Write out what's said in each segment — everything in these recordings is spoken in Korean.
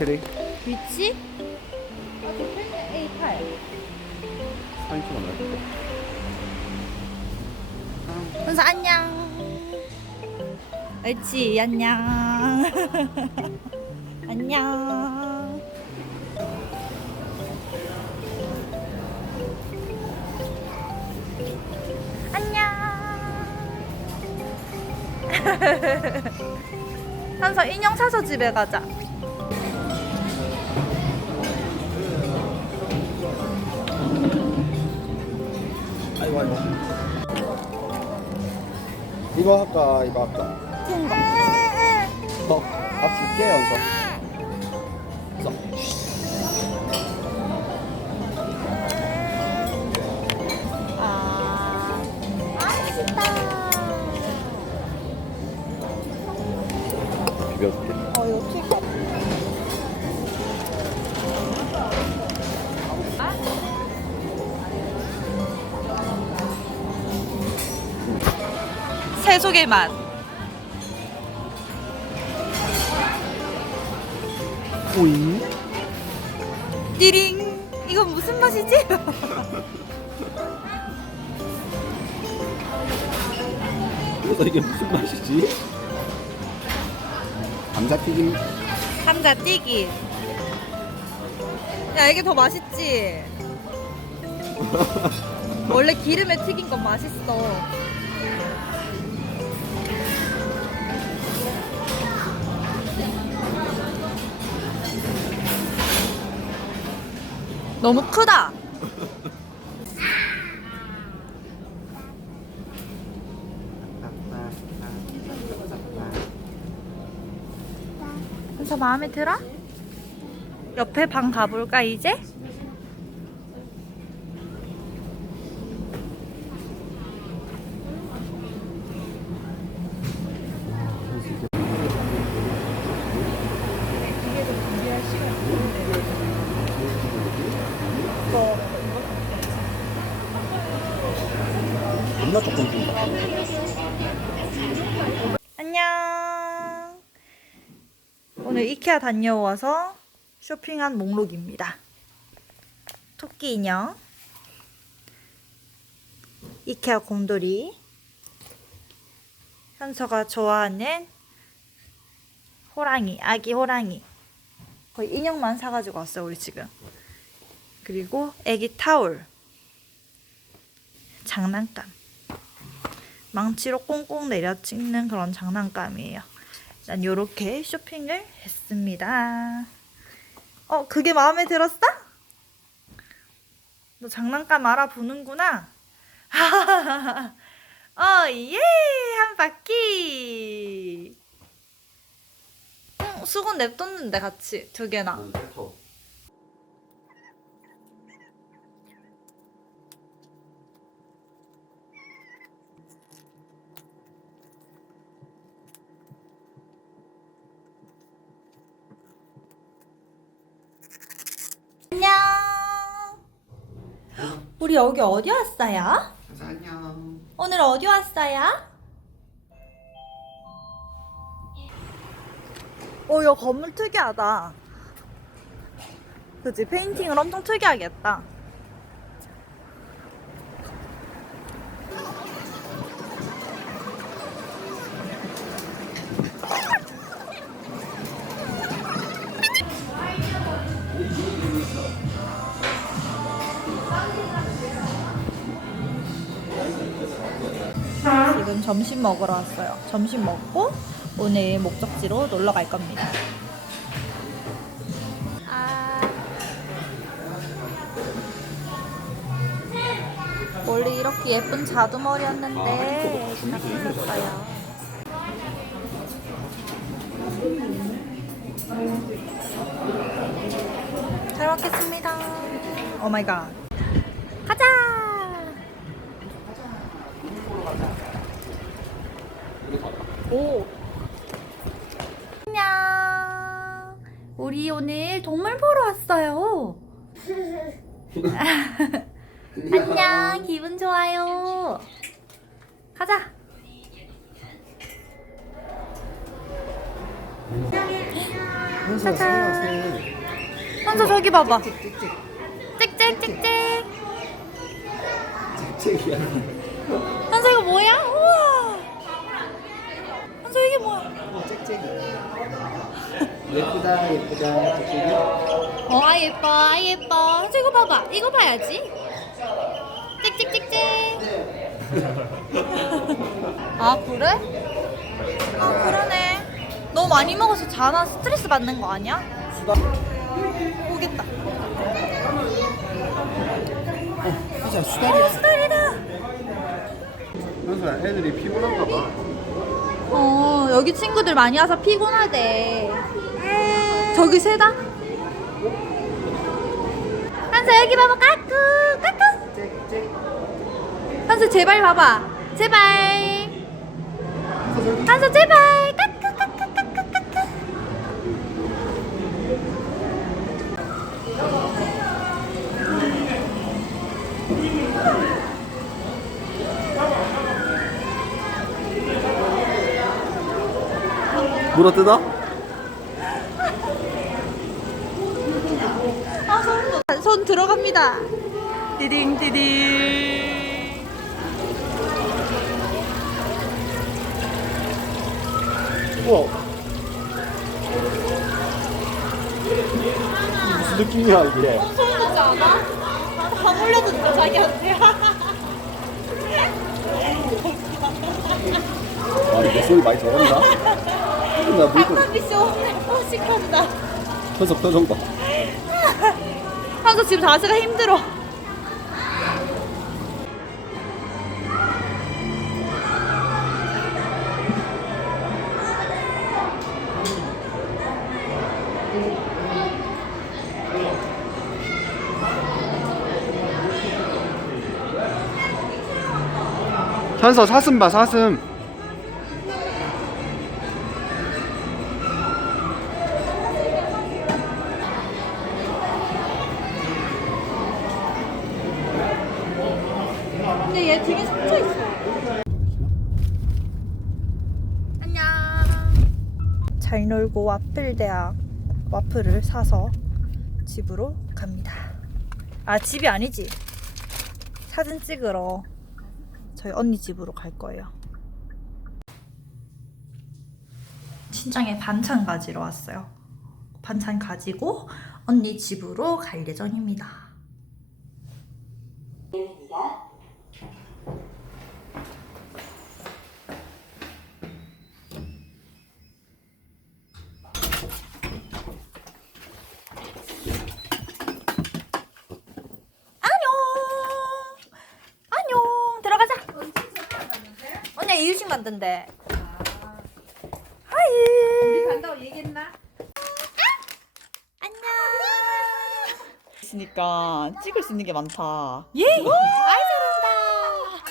몇 캐리? 위치? 아, 저 펜 A8. 사진 찍어놔. 현서 안녕. 옳지, 안녕. 안녕. 안녕. 현서 인형 사서 집에 가자. 이거 할까 이거 할까? 큰 거. 어, 밥 줄게 연서. 새속의 맛. 오잉? 띠링. 이건 무슨 맛이지? 그래서 이게 무슨 맛이지? 감자튀김. 감자튀김. 야, 이게 더 맛있지? 원래 기름에 튀긴 건 맛있어. 너무 크다. 그래서 마음에 들어? 옆에 방 가볼까 이제? 겁나 조금 준다. 안녕. 오늘 이케아 다녀와서 쇼핑한 목록입니다. 토끼 인형, 이케아 곰돌이, 현서가 좋아하는 호랑이, 아기 호랑이. 거의 인형만 사가지고 왔어요, 우리 지금. 그리고 애기 타올, 장난감. 망치로 꽁꽁 내려 찍는 그런 장난감이에요. 난 요렇게 쇼핑을 했습니다. 어, 그게 마음에 들었어? 너 장난감 알아보는구나. 어, 예! 한 바퀴! 응, 수건 냅뒀는데 같이 두 개나. 안녕. 우리 여기 어디 왔어요? 안녕. 오늘 어디 왔어요? 오, 야 건물 특이하다. 그치, 페인팅을 엄청 특이하게 했다. 점심 먹으러 왔어요. 점심 먹고 오늘 목적지로 놀러 갈 겁니다. 아. 원래 이렇게 예쁜 자두머리였는데 다 풀렸어요. 잘 먹겠습니다. 오 마이 갓. 가자. 오. 안녕. 우리 오늘 동물 보러 왔어요. 안녕. 기분 좋아요. 가자. 짜잔. 현서 저기 봐봐. 짹짹짹짹. 책이야. 현서 이거 뭐야? 우와. 현서 이게 뭐야? 짹짹이. 예쁘다 예쁘다 짹짹이. 어, 아 예뻐, 아 예뻐. 현서 이거 봐봐. 이거 봐야지. 짹짹짹짹. 아 그래? 아 그러네. 너무 많이 먹어서 자나 스트레스 받는 거 아니야? 수다. 오겠다. 어, 수다리야. 수달이다. 현수야 애들이 피곤한가 봐. 어, 여기 친구들 많이 와서 피곤하대. 저기 새다? 한서 여기 봐봐, 까꾸, 까꾸. 한서 제발 봐봐, 제발. 한서 제발, 까꾸. 물어 뜯어? 아, 손, 손 들어갑니다. 디딩, 디딩. 우와. 무슨 느낌이야 이게? 소름 돋지 않아? 다 물려줬다, 자기한테. 아 이거 소리 많이 저런다. 나 물고 장난비쇼 호식한다. 현수 표정 봐. 한서 지금 자세가 힘들어. 현서 사슴 봐 사슴. 놀고 와플 대학 와플을 사서 집으로 갑니다. 아 집이 아니지. 사진 찍으러 저희 언니 집으로 갈 거예요. 친정에 반찬 가지러 왔어요. 반찬 가지고 언니 집으로 갈 예정입니다. 안녕. 안녕. 들어가자. 이유식 만든대. 하이. 간다고 얘기했나? 안녕. 있으니까 찍을 수 있는 게 많다. 예. 아이 잘한다.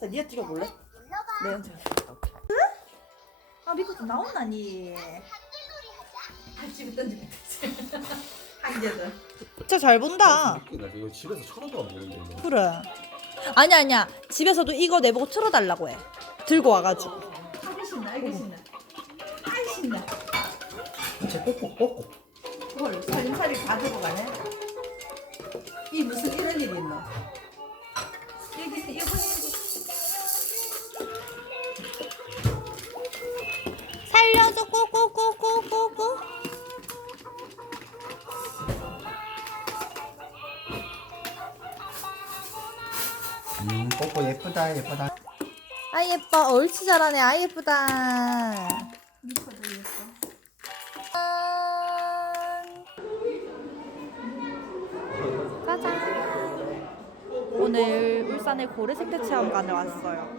자, 니가 찍어볼래? 네. 아 미국 나온다니. 찍을 던지면 되지. 한개는. 진짜 잘 본다. 나 이거 집에서 천 원도 안 보는데 이거. 그래. 아니 아니야. 집에서도 이거 내보고 틀어달라고 해. 들고 와가지고. 하기 신나, 하기 신나. 하기 신나. 제 꼭꼭 꼭꼭. 그걸 살림살이 다 들어가네. 이 무슨 이런 일이 있노? 예쁘다. 아 예뻐. 옳지 잘하네. 아 예쁘다. 짠. 짜잔. 오늘 울산의 고래 생태 체험관에 왔어요.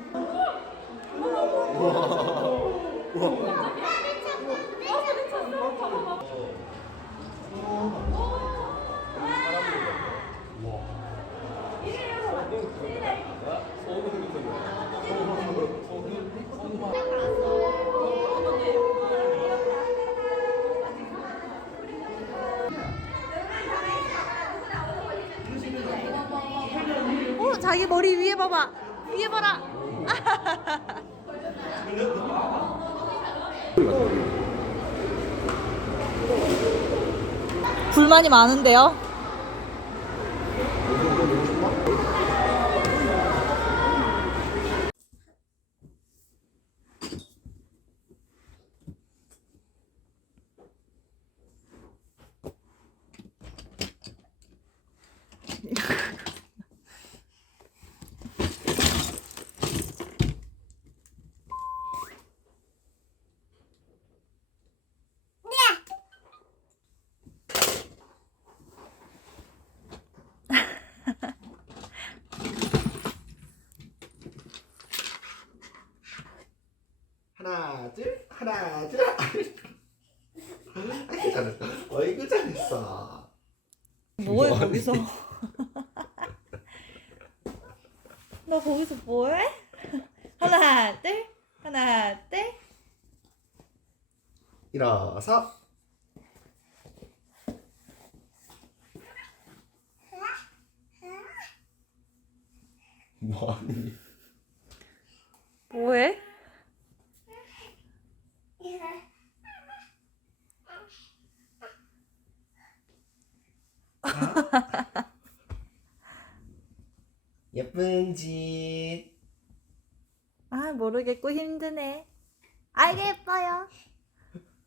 자기 머리 위에 봐봐. 위에 봐라. 불만이 많은데요. 둘 하나 둘 아이고 잘했다 어이구 잘했어 뭐해 뭐하니? 거기서? 너 거기서 뭐해? 하나 둘 하나 둘 일어서 뭐하니 뭐해? 예쁜 짓 아 모르겠고 힘드네. 알게 예뻐요.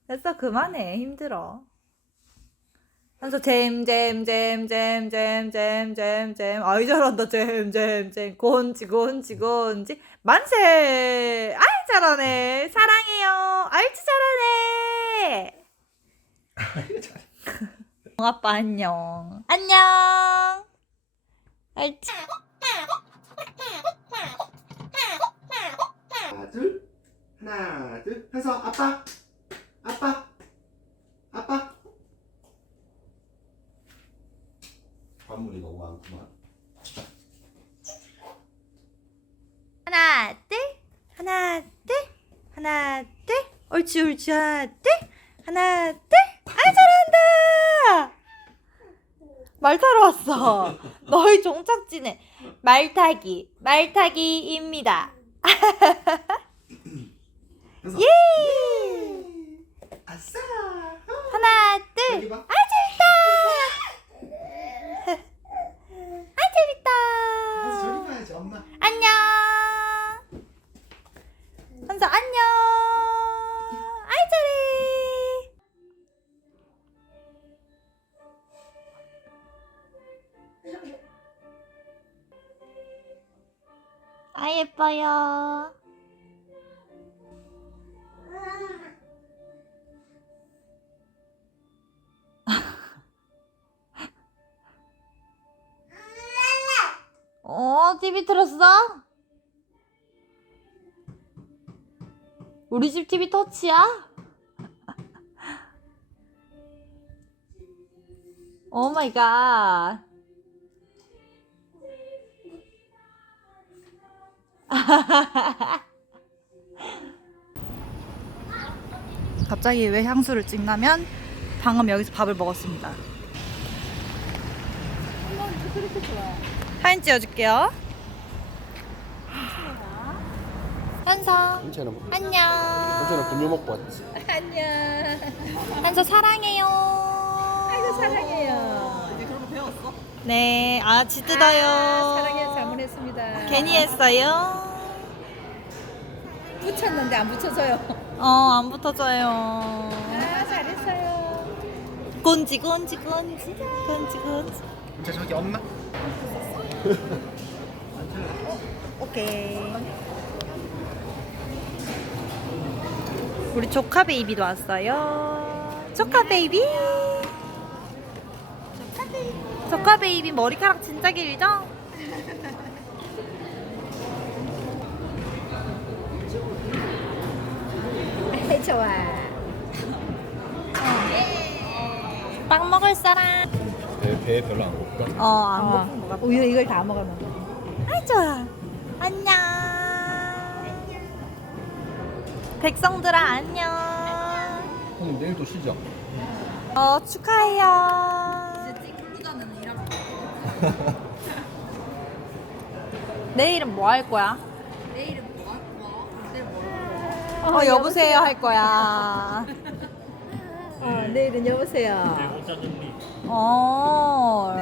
됐어 그만해. 힘들어. 그래서 잼잼잼잼잼잼잼잼. 아이 잘한다. 잼잼잼. 곤지 곤지 곤지 만세! 아이 잘하네. 사랑해요. 아이치 잘하네. 잘해 아빠 안녕. 안녕. 알지 하나 둘 하나 둘. 해서 아빠 아빠 아빠. 관물이 너무 많구만. 하나 둘 하나 둘 하나 둘. 옳지 옳지. 하나 둘 하나 둘. 아이 잘한다. 말 타러 왔어. 너희 종착지는 말타기 말타기입니다 해서 예! 아싸! 하나 둘. 여기 봐. 아 재밌다! 아 재밌다! 저기 봐야지 엄마. 안녕. 한서 안녕. 아이 잘해. 아 예뻐요. TV 틀었어? 우리 집 TV 터치야? 오 마이 갓. 갑자기 왜 향수를 찍냐면 방금 여기서 밥을 먹었습니다. 사진 찍어줄게요. 현서 괜찮아 안녕. 괜찮아 분유 먹고 왔지 안녕. 한서 사랑해요. 아이고 사랑해요. 이제 그런 거 배웠어? 네, 아 지뜨다요. 아, 사랑해요. 잘못했습니다. 괜히 했어요. 붙였는데 안 붙여져요. 어, 안 붙어져요. 아 잘했어요. 곤지 곤지 곤지 곤지 곤지. 진짜 저기 엄마 오케이. 우리 조카 베이비도 왔어요. 조카 베이비. 조카 베이비. 조카 베이비 머리카락 진짜 길죠? 좋아. 빵 먹을 사람. 배, 배 별로 안 고프다 어, 안 먹은 것 같아. 우유 이걸 다 먹으면. 아이 좋아. 안녕. 백성들아 안녕. 형님 내일 또 쉬자 어 축하해요. 내일은 뭐 할 거야? 내일은 뭐? 뭐? 내일 뭐? 어, 여보세요 할 거야. 어, 내일은 여보세요. 어.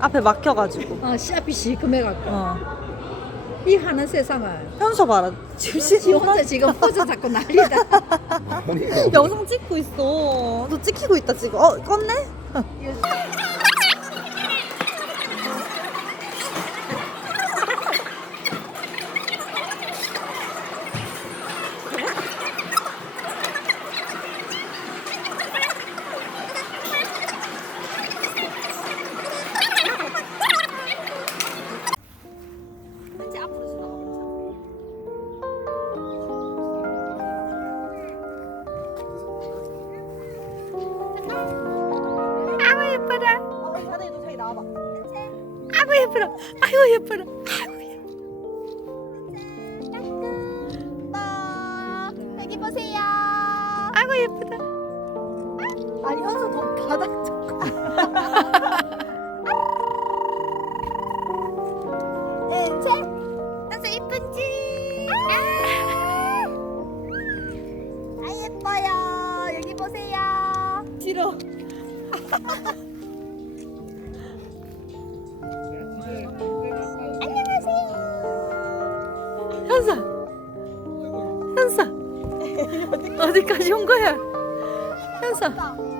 앞에 막혀가지고. 어, 시합이 시큼해갖고. 어. 이 하는 세상을. 현서 봐라. 지금 지씨 혼자 지금 포즈 잡고 난리다. 아니 영상 찍고 있어. 너 찍히고 있다 지금. 어 껐네? 예뻐라. 아이고 예뻐라. 아이고 예뻐. 여기 보세요. 아이고 예쁘다. 아니 현수 너 바닥 좀. 은채, 현수 이쁜지? 아, 아 예뻐요. 여기 보세요. 싫어. 어디까지 온 거야? 현사.